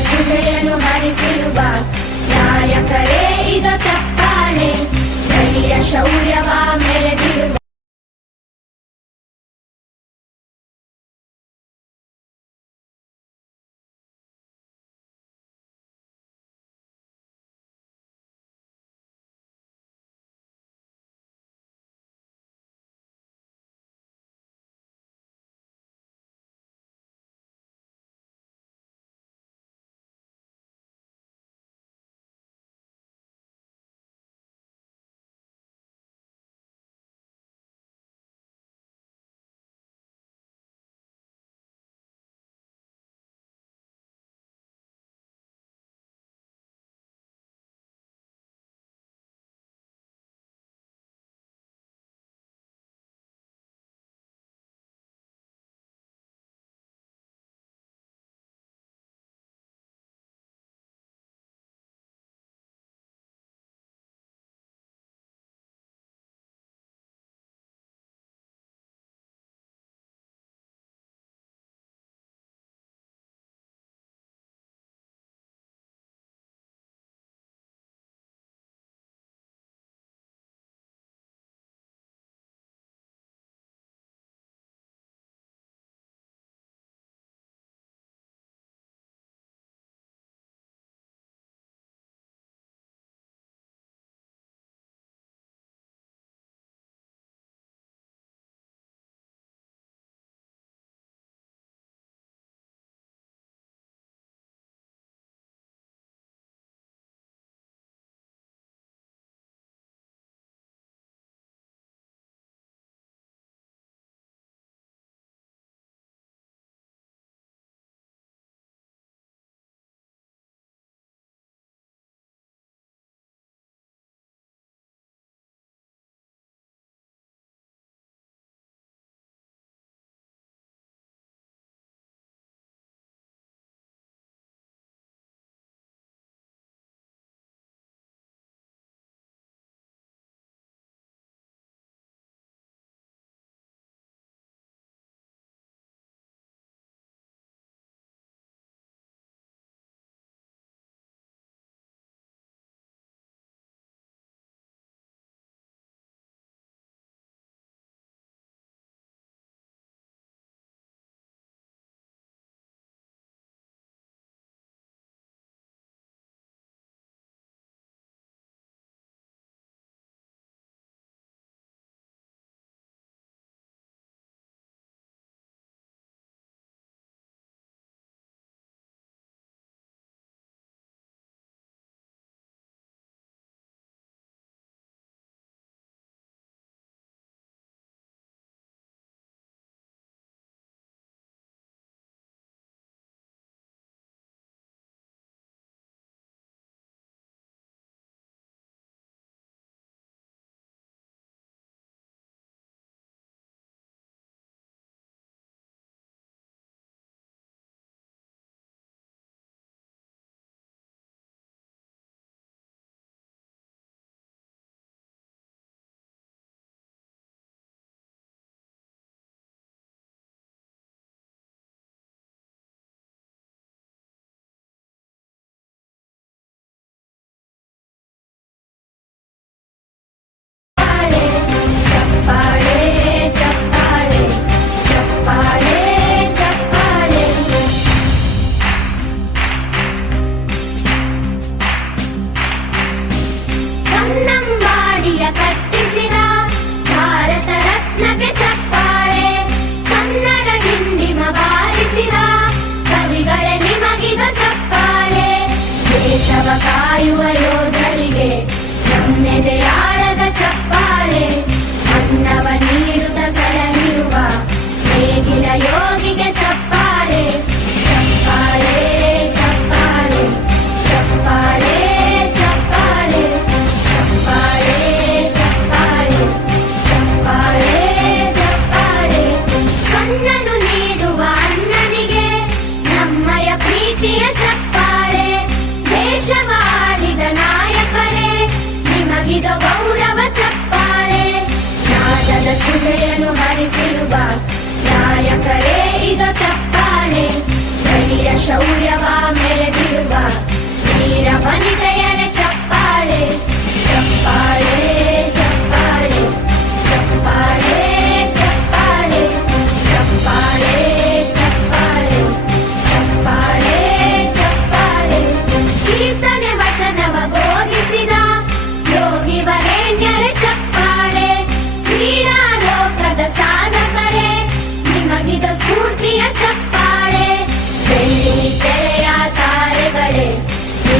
ಸುಧೆಯನ್ನು ಹರಿಸಿರುವ ನಾಯಕರೇ ಈಗ ಚಪ್ಪಾಳೆ ಧೈರ್ಯ ಶೌರ್ಯವ ಮೆರೆದ ಕಾಯುವ ಯೋಧರಿಗೆ ನಮ್ಮೆದೆ ಸುಧೆಯನ್ನು ಹರಿಸಿರುವ ನಾಯಕರೇ ಇದು ಚಪ್ಪಾಳೆ. ಧೈರ್ಯ ಶೌರ್ಯವ ಮೆರೆದಿರುವ ವೀರ ವನಿತೆಯರೇ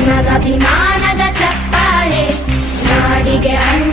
ನಮಗಭಿಮಾನದ ಚಪ್ಪಾಳೆ. ನಾಡಿಗೆ ಅಣ್ಣ